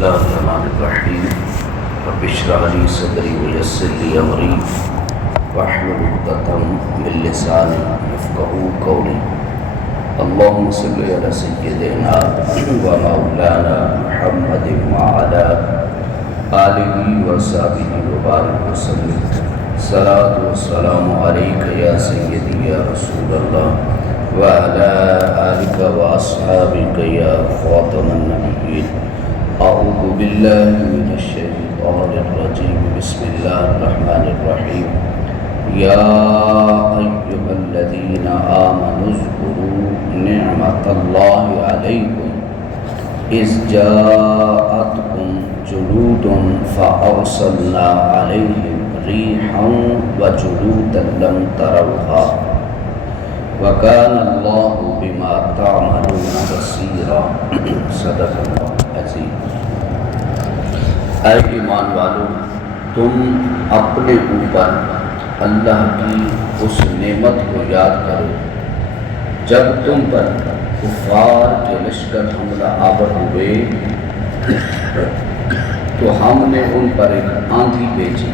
الله الرحمن الرحيم رب اشرح لي صدري ويسر لي أمري واحلل عقدة من لساني يفقهوا قولي اللهم صل على سيدنا ومولانا محمد وعلى آله وصحبه وبارك وسلم الصلاة والسلام عليك يا سيدي يا رسول الله وعلى آلك وأصحابك يا خاتم النبيين أعوذ بالله من الشيطان الرجيم بسم الله الرحمن الرحيم يا أيها الذين آمنوا اذكروا نعمة الله عليكم إذ جاءتكم جنود فأرسلنا عليهم ريحا وجنودا لم تروها وكان الله بما تعملون بصيرا صدق الله العظيم۔ اے ایمان والو، تم اپنے اوپر اللہ کی اس نعمت کو یاد کرو جب تم پر کفار کے لشکر حملہ آور ہوئے تو ہم نے ان پر ایک آندھی بھیجی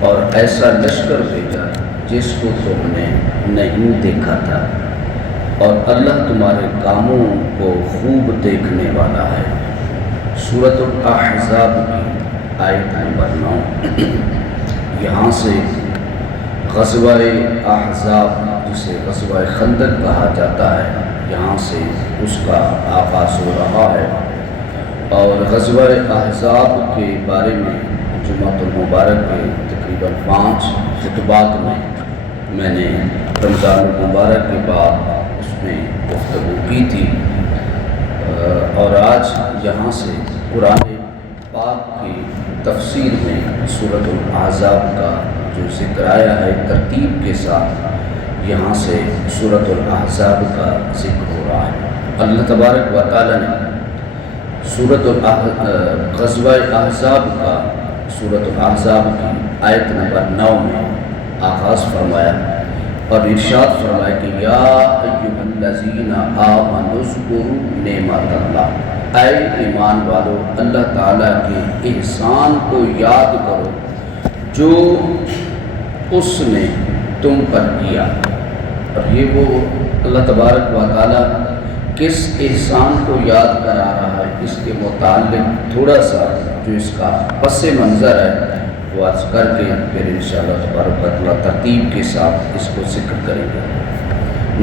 اور ایسا لشکر بھیجا جس کو تم نے نہیں دیکھا تھا، اور اللہ تمہارے کاموں کو خوب دیکھنے والا ہے۔ سورۃ الاحزاب کی آیت نمبر 9۔ یہاں سے غزوہ احزاب، جسے غزوہ خندق کہا جاتا ہے، یہاں سے اس کا آغاز ہو رہا ہے، اور غزوہ احزاب کے بارے میں جمعۃ المبارک کے تقریباً 5 خطبات میں نے رمضان المبارک کے بعد اس میں گفتگو کی تھی، اور آج یہاں سے قرآن پاک کی تفسیر میں سورۃ الاحزاب کا جو ذکر آیا ہے ترتیب کے ساتھ، یہاں سے سورۃ الاحزاب کا ذکر ہو رہا ہے۔ اللہ تبارک و تعالی نے غزوہ احزاب کا سورۃ الاحزاب کی آیت نمبر 9 میں آغاز فرمایا اور ارشاد فرمایا کہ یا ایھا الذین آمنوا اذکروا نعمت اللہ، اے ایمان والو اللہ تعالیٰ کے احسان کو یاد کرو جو اس نے تم پر کیا۔ اور یہ وہ اللہ تبارک و تعالیٰ کس احسان کو یاد کرا رہا ہے، اس کے متعلق تھوڑا سا جو اس کا پس منظر ہے وہ عرض کر کے پھر انشاءاللہ تبارک و تعالیٰ ترتیب کے ساتھ اس کو ذکر کریں گے۔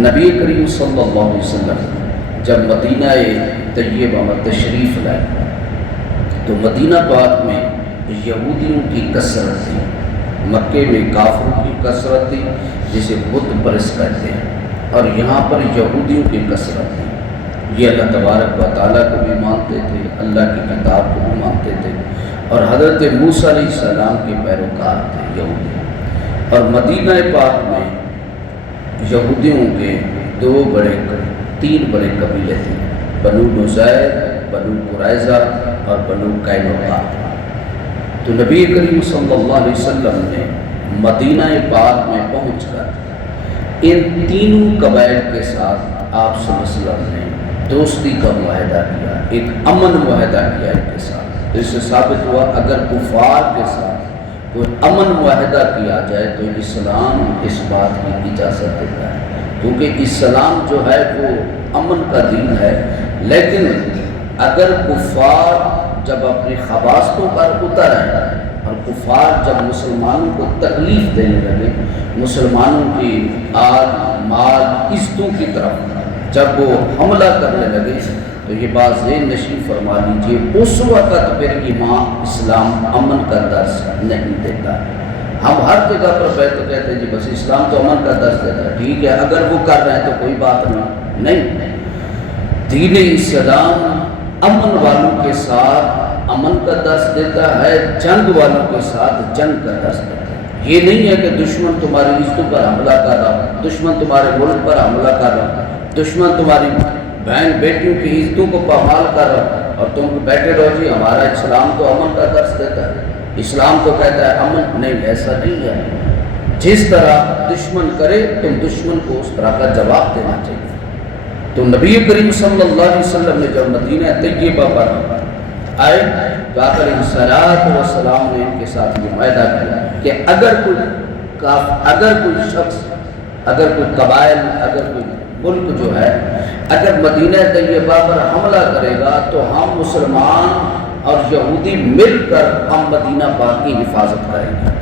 نبی کریم صلی اللہ علیہ وسلم جب مدینہ طیبہ میں تشریف لائے تو مدینہ پاک میں یہودیوں کی کثرت تھی، مکے میں کافروں کی کثرت تھی جسے بت پرست کہتے ہیں، اور یہاں پر یہودیوں کی کثرت تھی۔ یہ اللہ تبارک و تعالیٰ کو بھی مانتے تھے، اللہ کی کتاب کو بھی مانتے تھے، اور حضرت موسیٰ علیہ السلام کے پیروکار تھے یہودی۔ اور مدینہ پاک میں یہودیوں کے 3 بڑے قبیلے تھے، بنو نضیر، بنو قریظہ اور بنو قینقاع۔ تو نبی کریم صلی اللہ علیہ وسلم نے مدینہ پاک میں پہنچ کر ان تینوں قبائل کے ساتھ آپ صلی اللہ علیہ وسلم نے دوستی کا معاہدہ کیا، ایک امن معاہدہ کیا ان کے ساتھ۔ اس سے ثابت ہوا اگر کفار کے ساتھ کوئی امن معاہدہ کیا جائے تو اسلام اس بات کی اجازت دیتا ہے، کیونکہ اسلام جو ہے وہ امن کا دین ہے۔ لیکن اگر کفار جب اپنی خباستوں پر اتر آئے اور کفار جب مسلمانوں کو تکلیف دینے لگے، مسلمانوں کی آل مال عزتوں کی طرف جب وہ حملہ کرنے لگے، تو یہ بات ذہن نشین فرما لیجیے اس وقت پھر اسلام امن کا درس نہیں دیتا۔ ہم ہر جگہ پر بیٹھ کہتے ہیں جی بس اسلام تو امن کا درس دیتا ہے، ٹھیک ہے اگر وہ کر رہے ہیں تو کوئی بات نہیں۔ دین اسلام امن والوں کے ساتھ امن کا درس دیتا ہے، جنگ والوں کے ساتھ جنگ کا درس دیتا ہے۔ یہ نہیں ہے کہ دشمن تمہاری عزتوں پر حملہ کر رہا، دشمن تمہارے ملک پر حملہ کر رہا، دشمن تمہاری بہن بیٹیوں کی عزتوں کو پامال کر رہا اور تم بیٹھے رہو جی ہمارا اسلام تو امن کا درس دیتا ہے، اسلام تو کہتا ہے امن۔ نہیں، ایسا نہیں ہے۔ جس طرح دشمن کرے تم دشمن کو اس طرح کا جواب دینا چاہیے۔ تو نبی کریم صلی اللہ علیہ وسلم نے جب مدینہ طیبہ پر آئے تو آقا علیہ السلام نے ان کے ساتھ یہ معاہدہ کیا کہ اگر کوئی شخص، اگر کوئی قبائل، اگر کوئی ملک جو ہے اگر مدینہ طیبہ پر حملہ کرے گا تو ہم مسلمان اور یہودی مل کر ہم مدینہ پاک کی حفاظت کریں گے۔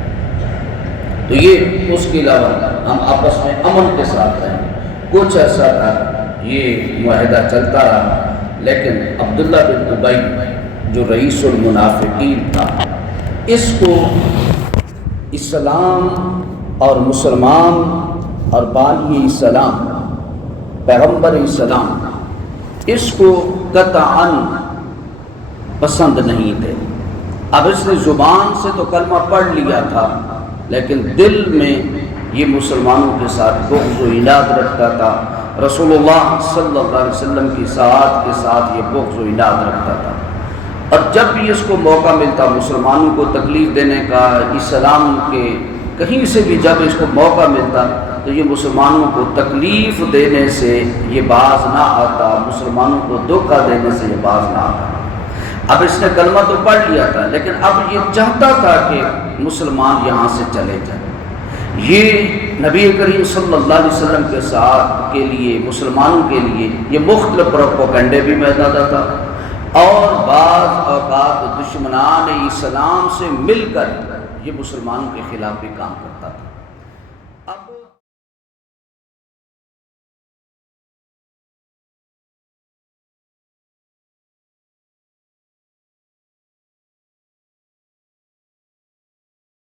تو یہ اس کے علاوہ ہم آپس میں امن کے ساتھ رہیں گے۔ کچھ عرصہ تک یہ معاہدہ چلتا رہا، لیکن عبداللہ بن ابی جو رئیس المنافقین تھا، اس کو اسلام اور مسلمان اور بانی اسلام پیغمبر اسلام اس کو قطعاً پسند نہیں تھے۔ اب اس نے زبان سے تو کلمہ پڑھ لیا تھا، لیکن دل میں یہ مسلمانوں کے ساتھ بغض و عناد رکھتا تھا، رسول اللہ صلی اللہ علیہ وسلم کی ساتھ کے ساتھ یہ بغض و عناد رکھتا تھا۔ اور جب بھی اس کو موقع ملتا مسلمانوں کو تکلیف دینے کا، اسلام کے کہیں سے بھی جب اس کو موقع ملتا تو یہ مسلمانوں کو تکلیف دینے سے یہ باز نہ آتا، مسلمانوں کو دھوکہ دینے سے یہ باز نہ آتا۔ اب اس نے کلمہ تو پڑھ لیا تھا، لیکن اب یہ چاہتا تھا کہ مسلمان یہاں سے چلے جائیں۔ یہ نبی کریم صلی اللہ علیہ وسلم کے ساتھ کے لیے، مسلمانوں کے لیے یہ مختلف پروپیگنڈے بھی میدانا تھا، اور بعض اوقات دشمنان اسلام سے مل کر یہ مسلمانوں کے خلاف بھی کام کرتا تھا۔ اب